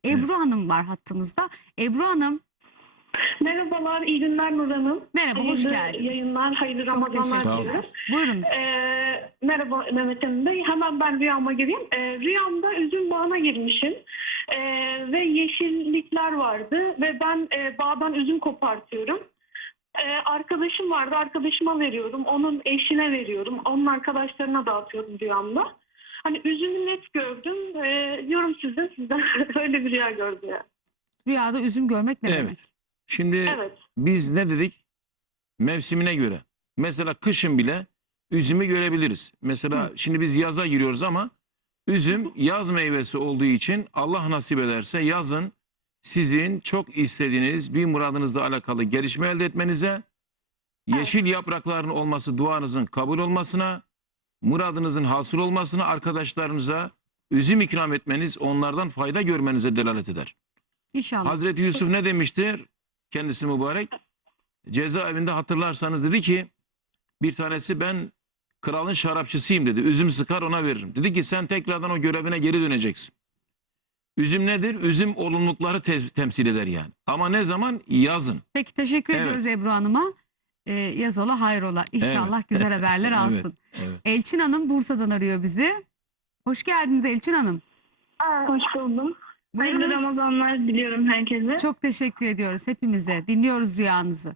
Ebru Hanım var hattımızda. Ebru Hanım, Merhabalar, iyi günler Nur Hanım. merhaba, hoş Hayırlı geldiniz. yayınlar, hayırlı Çok Ramazanlar teşekkürler. diliyorum. Buyurunuz. Merhaba Mehmet Emin Bey. Hemen ben rüyama gireyim. Rüyamda üzüm bağına girmişim. Ve yeşillikler vardı ve ben bağdan üzüm kopartıyorum. Arkadaşım vardı, arkadaşıma veriyorum. Onun eşine veriyorum. Onun arkadaşlarına dağıtıyorum rüyamda. Hani üzümü net gördüm. Yorum sizden öyle bir rüya gördüm ya. Rüyada üzüm görmek ne Evet. demek? Şimdi Evet. biz ne dedik? Mevsimine göre. Mesela kışın bile üzümü görebiliriz. Mesela şimdi biz yaza giriyoruz ama üzüm yaz meyvesi olduğu için Allah nasip ederse yazın sizin çok istediğiniz bir muradınızla alakalı gelişme elde etmenize, yeşil yaprakların olması duanızın kabul olmasına, muradınızın hasıl olmasına, arkadaşlarınıza üzüm ikram etmeniz, onlardan fayda görmenize delalet eder. İnşallah. Hazreti Yusuf ne demiştir? Kendisi mübarek. Cezaevinde hatırlarsanız dedi ki bir tanesi ben kralın şarapçısıyım dedi. Üzüm sıkar ona veririm. Dedi ki sen tekrardan o görevine geri döneceksin. Üzüm nedir? Üzüm olumlulukları temsil eder yani. Ama ne zaman? Yazın. Peki teşekkür Evet. ediyoruz Ebru Hanım'a. Yaz ola hayrola. İnşallah Evet. güzel haberler Evet, alsın. evet. Elçin Hanım Bursa'dan arıyor bizi. Hoş geldiniz Elçin Hanım. Hoş buldum. Hayırlı Buyurunuz. Ramazanlar diliyorum herkese. Çok teşekkür ediyoruz hepimize. Dinliyoruz rüyanızı.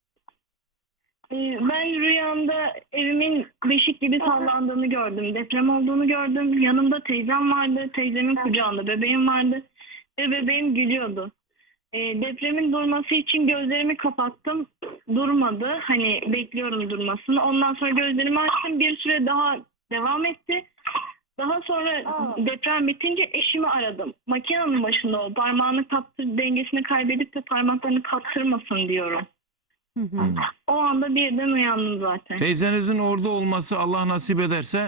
Ben rüyamda evimin beşik gibi sallandığını gördüm. Deprem olduğunu gördüm. Yanımda teyzem vardı. Teyzemin kucağında bebeğim vardı. Ve bebeğim gülüyordu. Depremin durması için gözlerimi kapattım. Durmadı. Hani bekliyorum durmasını. Ondan sonra gözlerimi açtım. Bir süre daha devam etti. Daha sonra deprem bitince eşimi aradım. Makinenin başında o. Parmağını dengesini kaybedip de parmaklarını kaptırmasın diyorum. Hı hı. O anda birden uyandım zaten. Teyzenizin orada olması Allah nasip ederse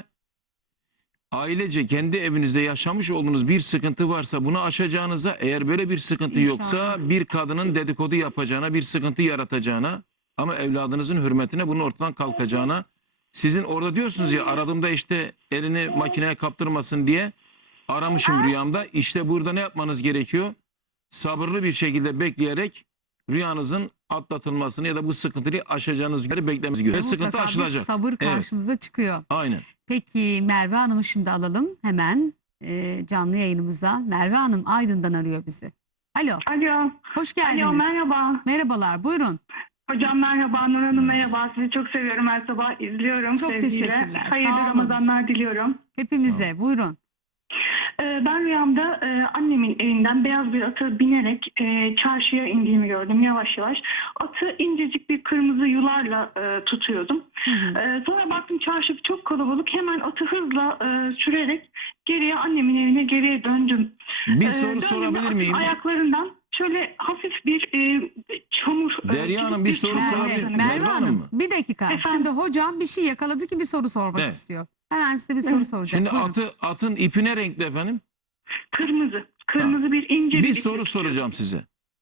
ailece kendi evinizde yaşamış olduğunuz bir sıkıntı varsa bunu aşacağınıza, eğer böyle bir sıkıntı İnşallah. yoksa bir kadının dedikodu yapacağına, bir sıkıntı yaratacağına ama evladınızın hürmetine bunun ortadan kalkacağına, sizin orada diyorsunuz ya aradığımda işte elini makineye kaptırmasın diye aramışım rüyamda. İşte burada ne yapmanız gerekiyor? Sabırlı bir şekilde bekleyerek rüyanızın atlatılmasını ya da bu sıkıntıyı aşacağınız göre beklemeniz gerekiyor. Ve sıkıntı Mutlaka bir aşılacak. sabır Evet. karşımıza çıkıyor. Aynen. Peki Merve Hanım'ı şimdi alalım hemen canlı yayınımıza. Merve Hanım Aydın'dan arıyor bizi. Alo, Alo. hoş geldiniz. Alo merhaba. Merhabalar, buyurun. Hocam merhaba. Nur Hanım merhaba. Sizi çok seviyorum. Her sabah izliyorum. Çok sevgiyle. teşekkürler, sağ Hayırlı olun. Ramazanlar diliyorum. Hepimize, buyurun. Ben rüyamda annemin evinden beyaz bir ata binerek çarşıya indiğimi gördüm yavaş yavaş. Atı incecik bir kırmızı yularla tutuyordum. Hı hı. Sonra baktım çarşı çok kalabalık. Hemen atı hızla sürerek geriye annemin evine geriye döndüm. Bir soru Döndüm, sorabilir atın miyim? ayaklarından şöyle hafif bir çamur. Derya Hanım, bir soru çamur sorabilir aktığını miyim? Merve Merve Hanım Hanım, mı? bir dakika. Efendim? Şimdi hocam bir şey yakaladı ki bir soru sormak Evet. istiyor. Hemen size bir soru soracak. Şimdi Buyurun. atın ipi ne renkli efendim? Kırmızı. Kırmızı bir ince Bir ip. soru soracağım size.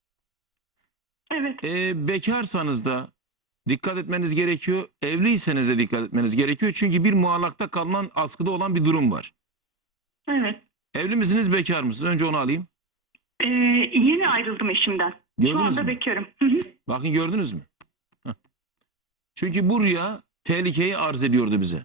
Evet. Bekarsanız da dikkat etmeniz gerekiyor. Evliyseniz de dikkat etmeniz gerekiyor. Çünkü bir muallakta kalınan, askıda olan bir durum var. Evet. Evli misiniz, bekar mısınız? Önce onu alayım. Yeni ayrıldım eşimden. Şu Gördünüz anda mü? bekarım. Hı hı. Bakın, gördünüz mü? Heh. Çünkü bu rüya tehlikeyi arz ediyordu bize.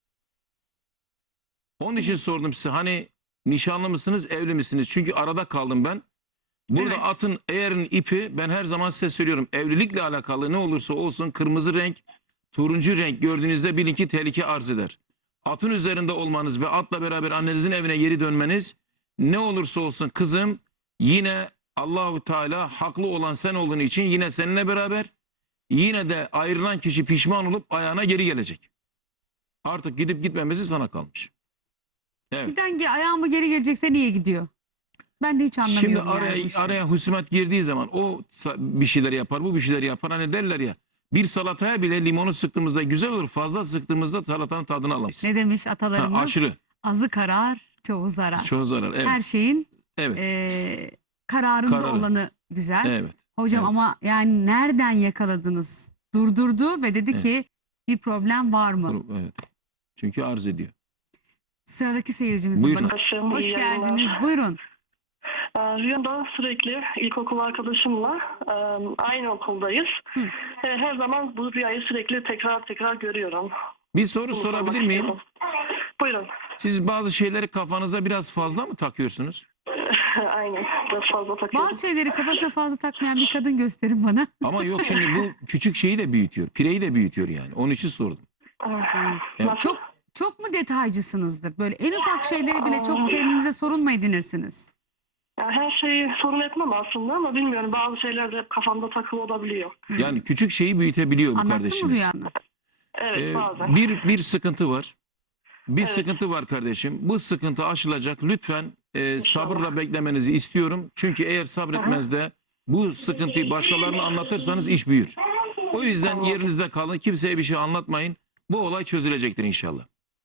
Onun için sordum size, hani nişanlı mısınız, evli misiniz? Çünkü arada kaldım ben. Burada Evet. atın eğerin ipi, ben her zaman size söylüyorum, evlilikle alakalı ne olursa olsun kırmızı renk, turuncu renk gördüğünüzde bilin ki tehlike arz eder. Atın üzerinde olmanız ve atla beraber annenizin evine geri dönmeniz, ne olursa olsun kızım, yine Allahu Teala haklı olan sen olduğun için yine seninle beraber, yine de ayrılan kişi pişman olup ayağına geri gelecek. Artık gidip gitmemesi sana kalmış. Evet. Giden ayağıma geri gelecekse niye gidiyor? Ben de hiç Şimdi anlamıyorum yani bu işleri. araya husumet girdiği zaman o bir şeyler yapar, bu bir şeyler yapar. Hani derler ya, bir salataya bile limonu sıktığımızda güzel olur, fazla sıktığımızda salatanın tadını alamayız. Ne demiş atalarımız? Aşırı. Azı karar, çoğu zarar. Çoğu zarar. Evet. Her şeyin Evet. kararında Kararı. olanı güzel. Evet. Hocam Evet. ama yani nereden yakaladınız? Durdurdu ve dedi Evet. ki bir problem var mı? Evet. Çünkü arz ediyor. Sıradaki seyircimizin Buyurun. bakın. Hoş geldiniz. Buyurun. Rüyamda sürekli ilkokul arkadaşımla aynı okuldayız. Hı. Her zaman bu rüyayı sürekli tekrar görüyorum. Bir soru Bunu sorabilir sormak miyim? istiyorum. Buyurun. Siz bazı şeyleri kafanıza biraz fazla mı takıyorsunuz? Aynen. Biraz fazla takıyorum. Bazı şeyleri kafasına fazla takmayan bir kadın gösterin bana. Ama yok, şimdi bu küçük şeyi de büyütüyor. Pireyi de büyütüyor yani. Onun için sordum. Evet. Nasıl? Çok mu detaycısınızdır? Böyle en ufak şeyleri bile çok kendinize sorun mu edinirsiniz? Ya her şeyi sorun etmem aslında ama bilmiyorum. Bazı şeyler de hep kafamda takılı olabiliyor. Yani küçük şeyi büyütebiliyor bu Anlatsın mı kardeşimiz. rüyanı? Evet bazen. Bir sıkıntı var. Bir Evet. sıkıntı var kardeşim. Bu sıkıntı aşılacak. Lütfen İnşallah. sabırla beklemenizi istiyorum. Çünkü eğer sabretmez de bu sıkıntıyı başkalarına anlatırsanız iş büyür. O yüzden Tamam. yerinizde kalın. Kimseye bir şey anlatmayın. Bu olay çözülecektir inşallah.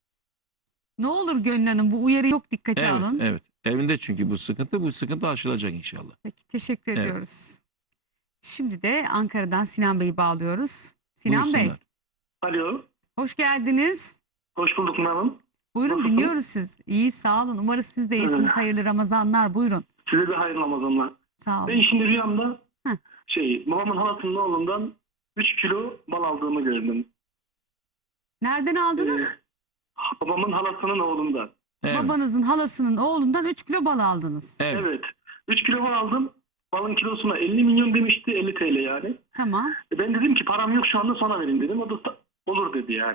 Ne olur Gönül Hanım, bu uyarı yok, dikkate Evet, alın. evet. Evinde çünkü bu sıkıntı aşılacak inşallah. Peki, teşekkür Evet. ediyoruz. Şimdi de Ankara'dan Sinan Bey'i bağlıyoruz. Sinan Bey, Buyursunlar. Alo, hoş geldiniz. hoş bulduk Hanım. Buyurun, Nasılsın? dinliyoruz siz. İyi, sağ olun. Umarız siz de iyisiniz. Evet. Hayırlı Ramazanlar. Buyurun. Size de hayırlı Ramazanlar. Sağ Ben olun. şimdi rüyamda Heh. babamın halasının oğlundan 3 kilo bal aldığımı gördüm. Nereden aldınız? Babamın halasının oğlundan. Evet. Babanızın halasının oğlundan 3 kilo bal aldınız. Evet. Evet. 3 kilo bal aldım. Balın kilosuna 50 milyon demişti, 50 TL yani. Tamam. Ben dedim ki param yok şu anda, sana vereyim dedim. O da olur dedi yani.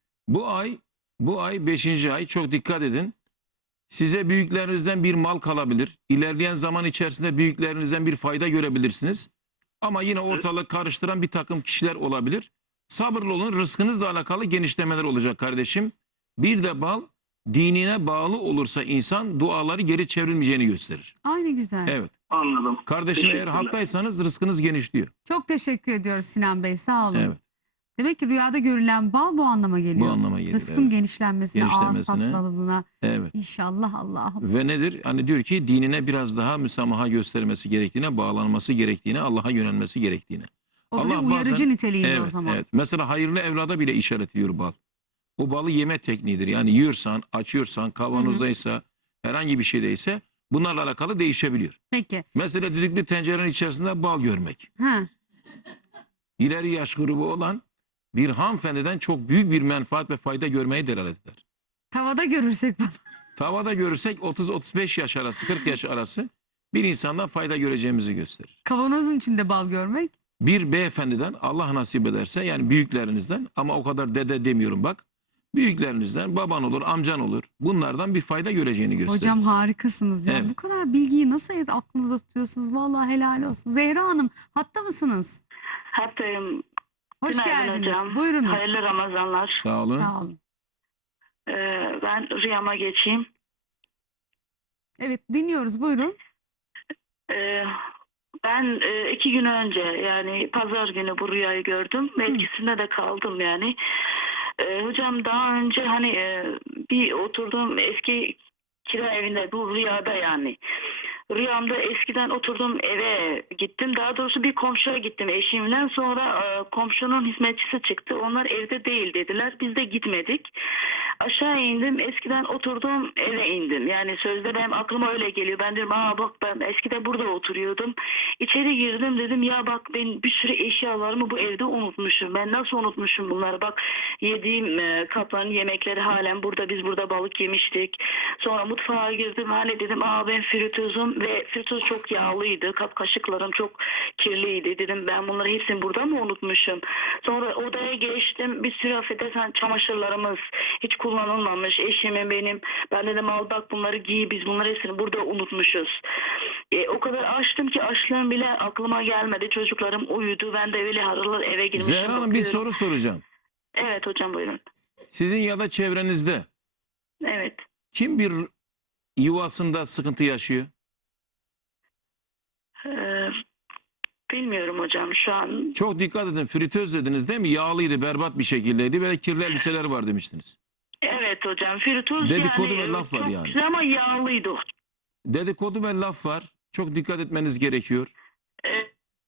Bu ay 5. ay, çok dikkat edin. Size büyüklerinizden bir mal kalabilir. İlerleyen zaman içerisinde büyüklerinizden bir fayda görebilirsiniz. Ama yine ortalık karıştıran bir takım kişiler olabilir. Sabırlı olun, rızkınızla alakalı genişlemeler olacak kardeşim. Bir de bal, dinine bağlı olursa insan duaları geri çevrilmeyeceğini gösterir. Aynı güzel. Evet. Anladım. Kardeşim, eğer Teşekkürler. haktaysanız rızkınız genişliyor. Çok teşekkür ediyoruz Sinan Bey. Sağ olun. Evet. Demek ki rüyada görülen bal bu anlama geliyor. Bu anlama gelir. Rızkın Evet. genişlenmesine, ağız Genişlenmesine. tatlılığına. Evet. İnşallah Allah'ım. Ve nedir? Hani diyor ki dinine biraz daha müsamaha göstermesi gerektiğine, bağlanması gerektiğine, Allah'a yönelmesi gerektiğine. O da bir Allah uyarıcı bazen- niteliğinde o Evet, zaman. evet. Mesela hayırlı evlada bile işaret ediyor bal. O balı yeme tekniğidir. Yani yiyorsan, açıyorsan, kavanozdaysa, herhangi bir şeydeyse bunlarla alakalı değişebiliyor. Peki. Mesela düdüklü tencerenin içerisinde bal görmek. Ha, İleri yaş grubu olan bir hanımefendiden çok büyük bir menfaat ve fayda görmeye delalet eder. tavada görürsek bunu. Tavada görürsek 30-35 yaş arası, 40 yaş arası bir insandan fayda göreceğimizi gösterir. Kavanozun içinde bal görmek. Bir beyefendiden Allah nasip ederse, yani büyüklerinizden, ama o kadar dede demiyorum bak. Büyüklerinizden, baban olur, amcan olur. Bunlardan bir fayda göreceğini gösterir. Hocam harikasınız ya. Evet. Bu kadar bilgiyi nasıl aklınızda tutuyorsunuz? Vallahi helal olsun. Zehra Hanım, hatta mısınız? Hattayım. Hoş Günaydın geldiniz. hocam. Buyurunuz. Hayırlı Ramazanlar. Sağ olun. Sağ olun. Ben rüyama geçeyim. Evet, dinliyoruz. Buyurun. Ben 2 gün önce, yani pazar günü bu rüyayı gördüm ve etkisinde de kaldım yani. Hocam daha önce hani bir oturduğum eski kira evinde, bu rüyada yani. Rüyamda eskiden oturduğum eve gittim. Daha doğrusu bir komşuya gittim eşimle. Sonra komşunun hizmetçisi çıktı. Onlar evde değil dediler. Biz de gitmedik. Aşağı indim. Eskiden oturduğum eve indim. Yani sözde benim aklıma öyle geliyor. Ben diyorum bak ben eskiden burada oturuyordum. İçeri girdim, dedim ya bak ben bir sürü eşyalarımı bu evde unutmuşum. Ben nasıl unutmuşum bunları? Bak yediğim kapların yemekleri halen burada. Biz burada balık yemiştik. Sonra mutfağa girdim. Hani dedim ben fritözüm ve fritöz çok yağlıydı. Kaşıklarım çok kirliydi. Dedim ben bunları hepsini burada mı unutmuşum? Sonra odaya geçtim. Bir sürü affedersen çamaşırlarımız hiç kullanılmamış. Eşimin benim. Ben dedim al bak bunları giy, biz bunları hepsini burada unutmuşuz. O kadar açtım ki açlığım bile aklıma gelmedi. Çocuklarım uyudu. Ben de öyle harıl eve girmişim. Zehra Hanım, bir bakıyorum. soru soracağım. Evet hocam buyurun. Sizin ya da çevrenizde Evet. kim bir yuvasında sıkıntı yaşıyor? Bilmiyorum hocam şu an. Çok dikkat edin. Fritöz dediniz değil mi? Yağlıydı, berbat bir şekildeydi. Böyle kirli elbiseler var demiştiniz. Evet hocam fritöz Dedikodu yani ve laf var çok yani. güzel ama yağlıydı. Dedikodu ve laf var. Çok dikkat etmeniz gerekiyor. Ee,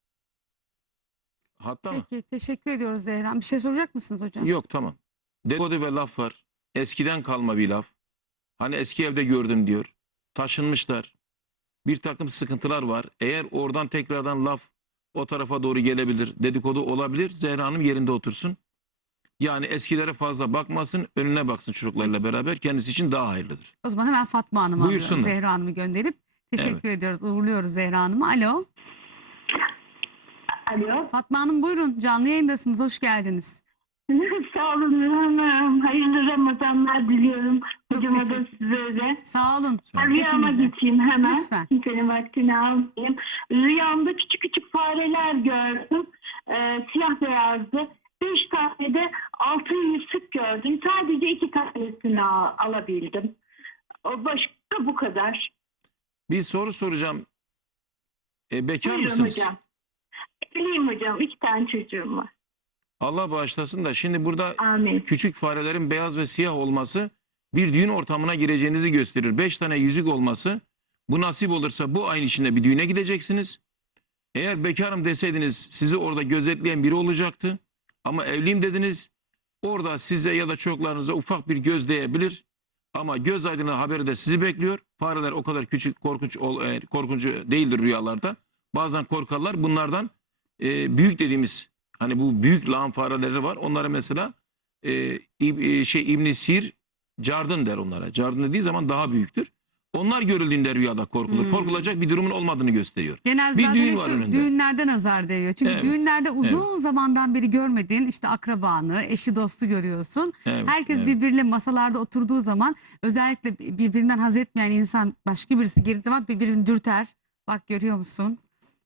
Hatta Peki, teşekkür ediyoruz Zehra Hanım. Bir şey soracak mısınız hocam? yok, tamam. Dedikodu ve laf var. Eskiden kalma bir laf. Hani eski evde gördüm diyor. Taşınmışlar. bir takım sıkıntılar var. Eğer oradan tekrardan laf o tarafa doğru gelebilir, dedikodu olabilir. Zehra Hanım yerinde otursun. Yani eskilere fazla bakmasın, önüne baksın çocuklarla beraber. Kendisi için daha hayırlıdır. O zaman hemen Fatma Hanım'ı alıyorum. Buyursunlar. Zehra Hanım'ı gönderip teşekkür ediyoruz. Uğurluyoruz Zehra Hanım'ı. Alo. Alo. Fatma Hanım buyurun. Canlı yayındasınız. Hoş geldiniz. Sağ olun Nurhan'ım. Hayırlı Ramazanlar diliyorum. Çok Hocama da teşekkür- size de. Sağ olun. Rüyama Hepinize. geçeyim hemen. Lütfen. Senin vaktini almayayım. Rüyamda küçük küçük fareler gördüm. Siyah beyazdı. 5 tane de altın yüzük gördüm. Sadece 2 tanesini alabildim. O başka bu kadar. Bir soru soracağım. Bekar Buyurun mısınız? hocam. Evliyim hocam. 2 tane çocuğum var. Allah bağışlasın da şimdi burada Amin. küçük farelerin beyaz ve siyah olması bir düğün ortamına gireceğinizi gösterir. 5 tane yüzük olması, bu nasip olursa bu ayın içinde bir düğüne gideceksiniz. Eğer bekarım deseydiniz sizi orada gözetleyen biri olacaktı. Ama evliyim dediniz, orada size ya da çocuklarınıza ufak bir göz değebilir. Ama göz aydınlığı haberi de sizi bekliyor. Fareler o kadar küçük, korkunç değildir rüyalarda. Bazen korkarlar. Bunlardan büyük dediğimiz, hani bu büyük lağım fareleri var. Onlara mesela İbn-i Sir cardın der onlara. Cardın dediği zaman daha büyüktür. Onlar görüldüğünde rüyada korkulur. Korkulacak bir durumun olmadığını gösteriyor. Genel Bir zaten düğün hep var şu önünde. düğünlerde nazar değiyor. Çünkü Evet. düğünlerde uzun zamandan beri görmediğin işte akrabanı, eşi dostu görüyorsun. Evet, Herkes evet. birbiriyle masalarda oturduğu zaman özellikle birbirinden haz etmeyen insan başka birisi girdiği zaman birbirini dürter. Bak görüyor musun?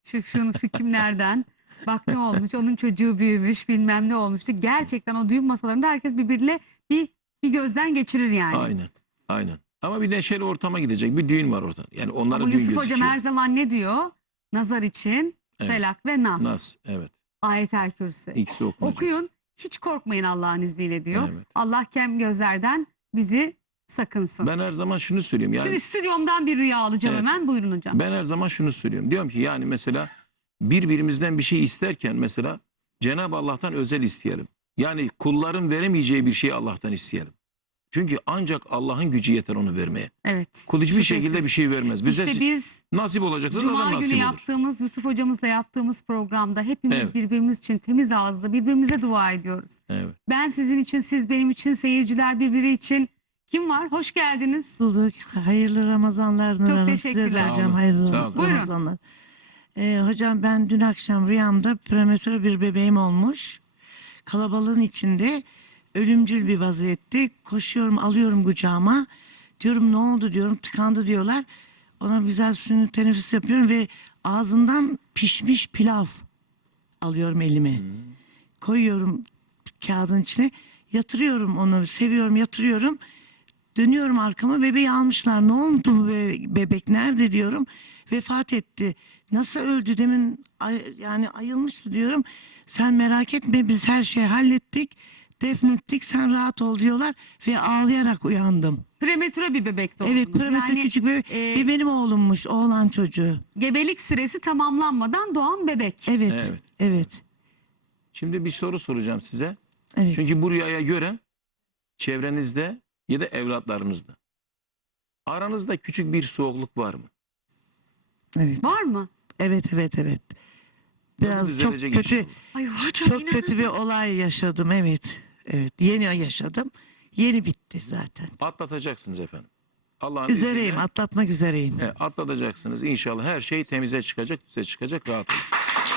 Şu kimlerden? Bak ne olmuş? Onun çocuğu büyümüş, bilmem ne olmuştu. Gerçekten o düğün masalarında herkes birbiriyle bir gözden geçirir yani. Aynen. Aynen. Ama bir neşeli ortama gidecek. Bir düğün var orada. Yani onlara Ama düğün Yusuf Hocam gözüküyor. her zaman ne diyor? Nazar için Evet. Felak ve Nas. Nas. Evet. Ayet-el Kürsi. İkisi okunacak. Okuyun. Hiç korkmayın Allah'ın izniyle diyor. Evet. Allah kem gözlerden bizi sakınsın. Ben her zaman şunu söylüyorum. Yani Şimdi stüdyomdan bir rüya alacağım Evet. hemen. Buyurun hocam. ben her zaman şunu söylüyorum. Diyorum ki yani mesela birbirimizden bir şey isterken mesela Cenab-ı Allah'tan özel isteyelim. Yani kulların veremeyeceği bir şeyi Allah'tan isteyelim. Çünkü ancak Allah'ın gücü yeter onu vermeye. Evet. Kul hiçbir şüphesiz. şekilde bir şey vermez. Bize İşte biz nasip olacaksa Cuma zaten günü nasip olur. yaptığımız, Yusuf hocamızla yaptığımız programda hepimiz Evet. birbirimiz için temiz ağızlı birbirimize dua ediyoruz. Evet. Ben sizin için, siz benim için, seyirciler birbiri için. Kim var? Hoş geldiniz. Bulduk. Hayırlı Ramazanlar Nur Çok Hanım. Size de teşekkürler. Sağ hocam olun. hayırlı Sağ olun. Buyurun. Ramazanlar. Hocam ben dün akşam rüyamda prematüre bir bebeğim olmuş. Kalabalığın içinde ölümcül bir vaziyette koşuyorum, alıyorum kucağıma. Diyorum ne oldu diyorum, tıkandı diyorlar. Ona güzel suni teneffüs yapıyorum ve ağzından pişmiş pilav alıyorum elime. Koyuyorum kağıdın içine. Yatırıyorum onu, seviyorum, yatırıyorum. Dönüyorum arkama, bebeği almışlar. Ne oldu bu bebek? Nerede diyorum. Vefat etti. Nasıl öldü demin yani ayılmıştı diyorum. Sen merak etme biz her şeyi hallettik. Defnettik sen rahat ol diyorlar. Ve ağlayarak uyandım. Prematüre bir bebek doğdunuz. Evet prematür Yani, küçük bebek. Ve benim oğlummuş oğlan çocuğu. gebelik süresi tamamlanmadan doğan bebek. Evet Evet. evet Şimdi bir soru soracağım size. evet. Çünkü bu rüyaya göre çevrenizde ya da evlatlarınızda aranızda küçük bir soğukluk var mı? Evet. Var mı? Evet evet evet. Biraz çok düzelecek kötü inşallah. Ay hocam çok kötü bir olay yaşadım evet. Evet yeni yaşadım. Yeni bitti zaten. Atlatacaksınız efendim. Allah'ın Üzereyim izniyle. atlatmak üzereyim. Evet, atlatacaksınız. İnşallah her şey temize çıkacak, düze çıkacak, rahat olun.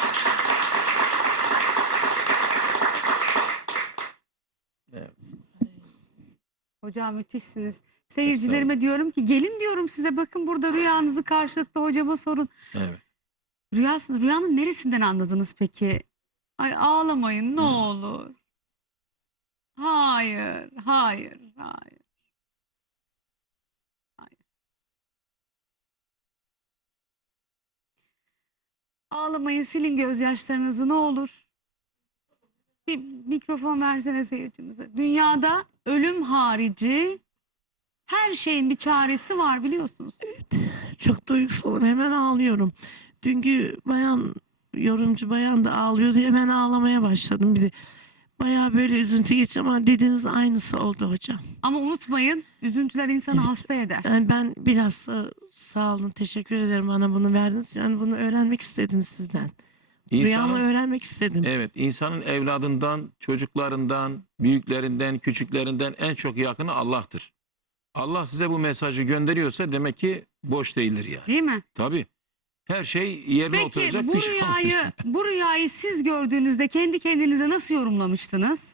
Evet. Hocam müthişsiniz. Seyircilerime diyorum ki gelin diyorum size bakın burada rüyanızı karşılıklı hocama sorun. Evet. Rüyanın neresinden anladınız peki? Ay ağlamayın ne Hı. olur. Hayır, hayır, hayır. Hayır. Ağlamayın, silin gözyaşlarınızı ne olur. Bir mikrofon versene seyircimize. Dünyada ölüm harici her şeyin bir çaresi var biliyorsunuz. Çok duygusalım hemen ağlıyorum. Dünkü yorumcu bayan da ağlıyordu hemen ağlamaya başladım. Bir de Bayağı böyle üzüntü geçti ama dediğiniz aynısı oldu hocam. Ama unutmayın, üzüntüler insanı Evet. hasta eder. Yani ben bilhassa sağ olun, teşekkür ederim bana bunu verdiniz. Yani bunu öğrenmek istedim sizden. Rüyamı öğrenmek istedim. Evet, insanın evladından, çocuklarından, büyüklerinden, küçüklerinden en çok yakını Allah'tır. Allah size bu mesajı gönderiyorsa demek ki boş değildir yani. Değil mi? Tabii. Her şey yerine Peki oturacak. bu bir şey rüyayı, olmayacak. bu rüyayı siz gördüğünüzde kendi kendinize nasıl yorumlamıştınız?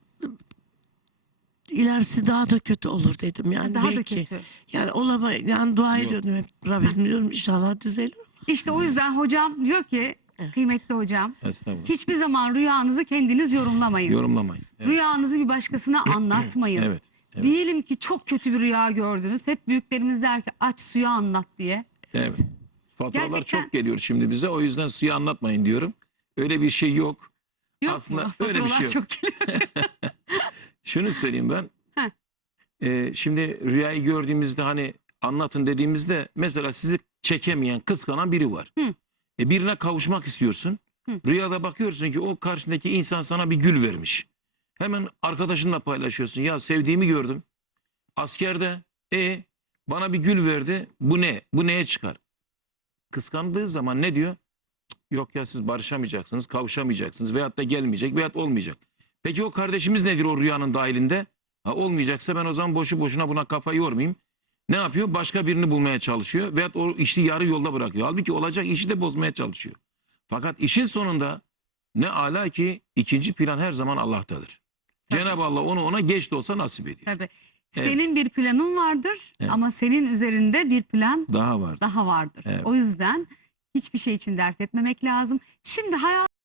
İlerisi daha da kötü olur dedim yani. Daha da belki. kötü. Yani yani dua Yok. ediyordum hep. Rabbim diyorum inşallah düzelir. İşte o yüzden hocam diyor ki, Evet. kıymetli hocam, Estağfurullah. hiçbir zaman rüyanızı kendiniz yorumlamayın. Yorumlamayın. Evet. Rüyanızı bir başkasına anlatmayın. Evet. Evet. Diyelim ki çok kötü bir rüya gördünüz. Hep büyüklerimiz der ki aç suya anlat diye. Evet. Faturalar Gerçekten- çok geliyor şimdi bize. O yüzden suyu anlatmayın diyorum. Öyle bir şey yok. Yok Aslında mu? öyle bir şey Faturalar yok. çok geliyor. Şunu söyleyeyim ben. Heh. Şimdi rüyayı gördüğümüzde hani anlatın dediğimizde mesela sizi çekemeyen, kıskanan biri var. Hı. Birine kavuşmak istiyorsun. Hı. Rüyada bakıyorsun ki o karşındaki insan sana bir gül vermiş. Hemen arkadaşınla paylaşıyorsun. Ya sevdiğimi gördüm. Askerde bana bir gül verdi. Bu ne? Bu neye çıkar? Kıskandığı zaman ne diyor? Cık, yok ya siz barışamayacaksınız, kavuşamayacaksınız veyahut da gelmeyecek veyahut olmayacak. Peki o kardeşimiz nedir o rüyanın dahilinde? Ha, olmayacaksa ben o zaman boşu boşuna buna kafayı yormayayım. Ne yapıyor? Başka birini bulmaya çalışıyor veyahut o işi yarı yolda bırakıyor. Halbuki olacak işi de bozmaya çalışıyor. Fakat işin sonunda ne ala ki ikinci plan her zaman Allah'tadır. Tabii. Cenab-ı Allah onu ona geç de olsa nasip ediyor. Tabii. Evet. Senin bir planın vardır Evet. ama senin üzerinde bir plan Daha var. daha vardır. Evet. O yüzden hiçbir şey için dert etmemek lazım. Şimdi hayat